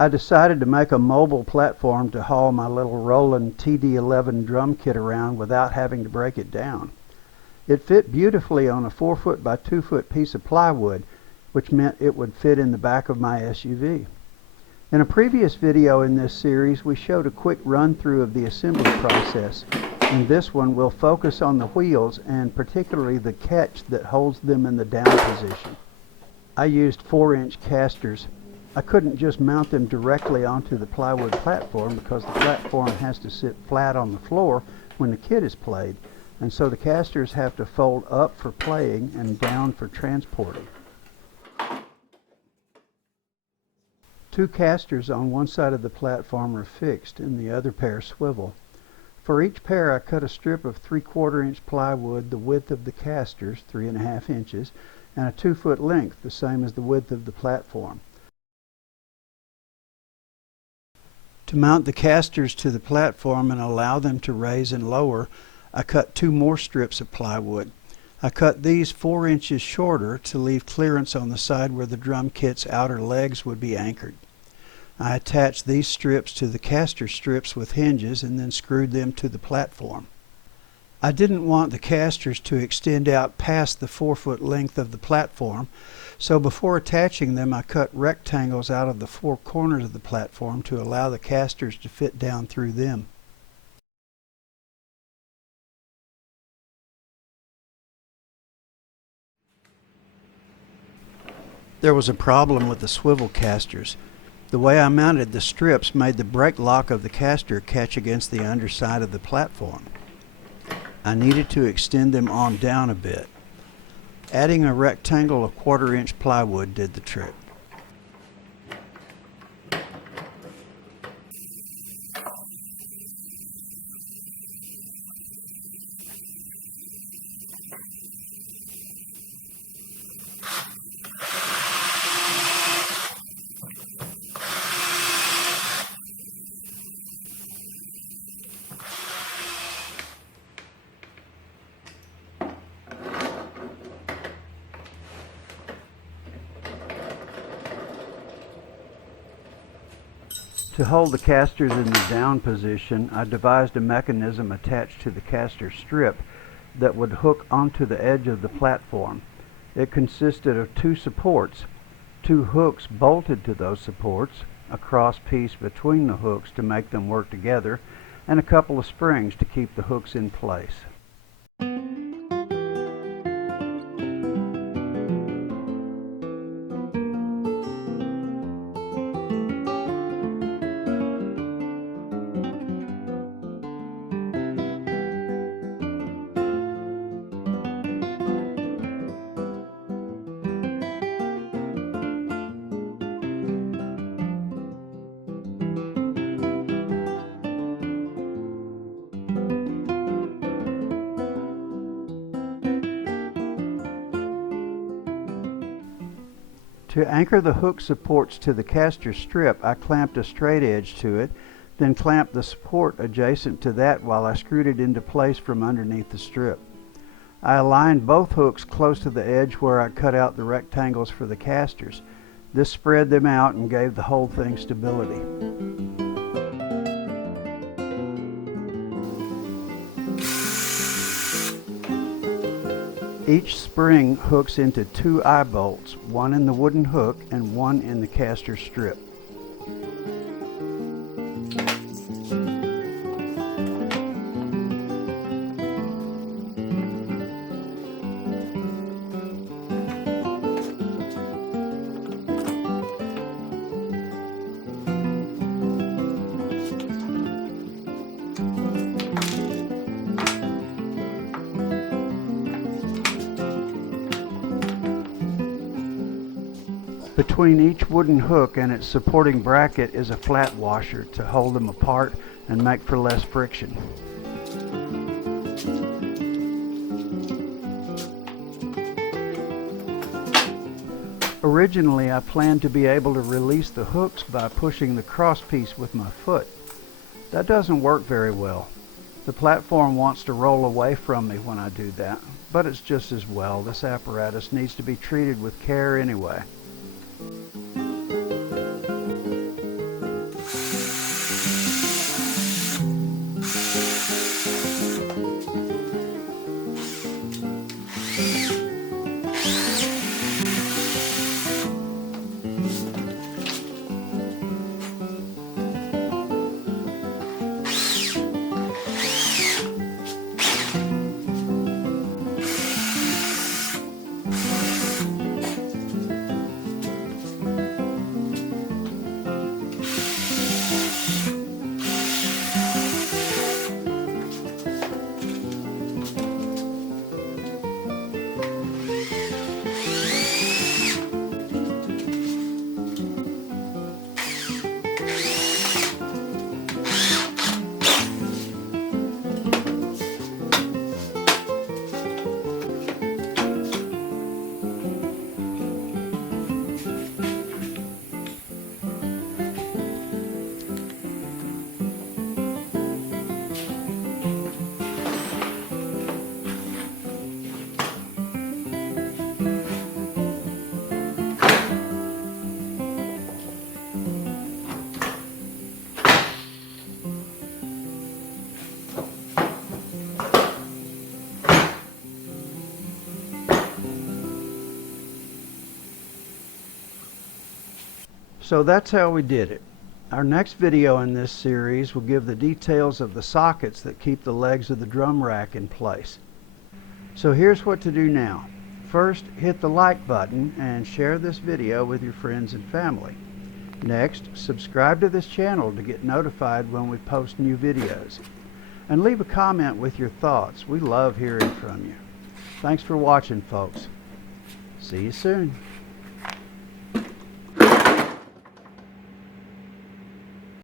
I decided to make a mobile platform to haul my little Roland TD-11 drum kit around without having to break it down. It fit beautifully on a 4-foot by 2-foot piece of plywood, which meant it would fit in the back of my SUV. In a previous video in this series, we showed a quick run-through of the assembly process. In this one, we'll focus on the wheels and particularly the catch that holds them in the down position. I used 4-inch casters. I couldn't just mount them directly onto the plywood platform because the platform has to sit flat on the floor when the kit is played, and so the casters have to fold up for playing and down for transporting. 2 casters on one side of the platform are fixed and the other pair swivel. For each pair I cut a strip of 3/4 inch plywood the width of the casters, 3.5 inches, and a 2-foot length, the same as the width of the platform. To mount the casters to the platform and allow them to raise and lower, I cut 2 more strips of plywood. I cut these 4 inches shorter to leave clearance on the side where the drum kit's outer legs would be anchored. I attached these strips to the caster strips with hinges and then screwed them to the platform. I didn't want the casters to extend out past the 4-foot length of the platform, so before attaching them I cut rectangles out of the 4 corners of the platform to allow the casters to fit down through them. There was a problem with the swivel casters. The way I mounted the strips made the brake lock of the caster catch against the underside of the platform. I needed to extend them on down a bit. Adding a rectangle of 1/4 inch plywood did the trick. To hold the casters in the down position, I devised a mechanism attached to the caster strip that would hook onto the edge of the platform. It consisted of 2 supports, 2 hooks bolted to those supports, a cross piece between the hooks to make them work together, and a couple of springs to keep the hooks in place. To anchor the hook supports to the caster strip, I clamped a straight edge to it, then clamped the support adjacent to that while I screwed it into place from underneath the strip. I aligned both hooks close to the edge where I cut out the rectangles for the casters. This spread them out and gave the whole thing stability. Each spring hooks into 2 eye bolts, one in the wooden hook and one in the caster strip. Between each wooden hook and its supporting bracket is a flat washer to hold them apart and make for less friction. Originally, I planned to be able to release the hooks by pushing the crosspiece with my foot. That doesn't work very well. The platform wants to roll away from me when I do that, but it's just as well. This apparatus needs to be treated with care anyway. So that's how we did it. Our next video in this series will give the details of the sockets that keep the legs of the drum rack in place. So here's what to do now. First, hit the like button and share this video with your friends and family. Next, subscribe to this channel to get notified when we post new videos. And leave a comment with your thoughts. We love hearing from you. Thanks for watching, folks. See you soon.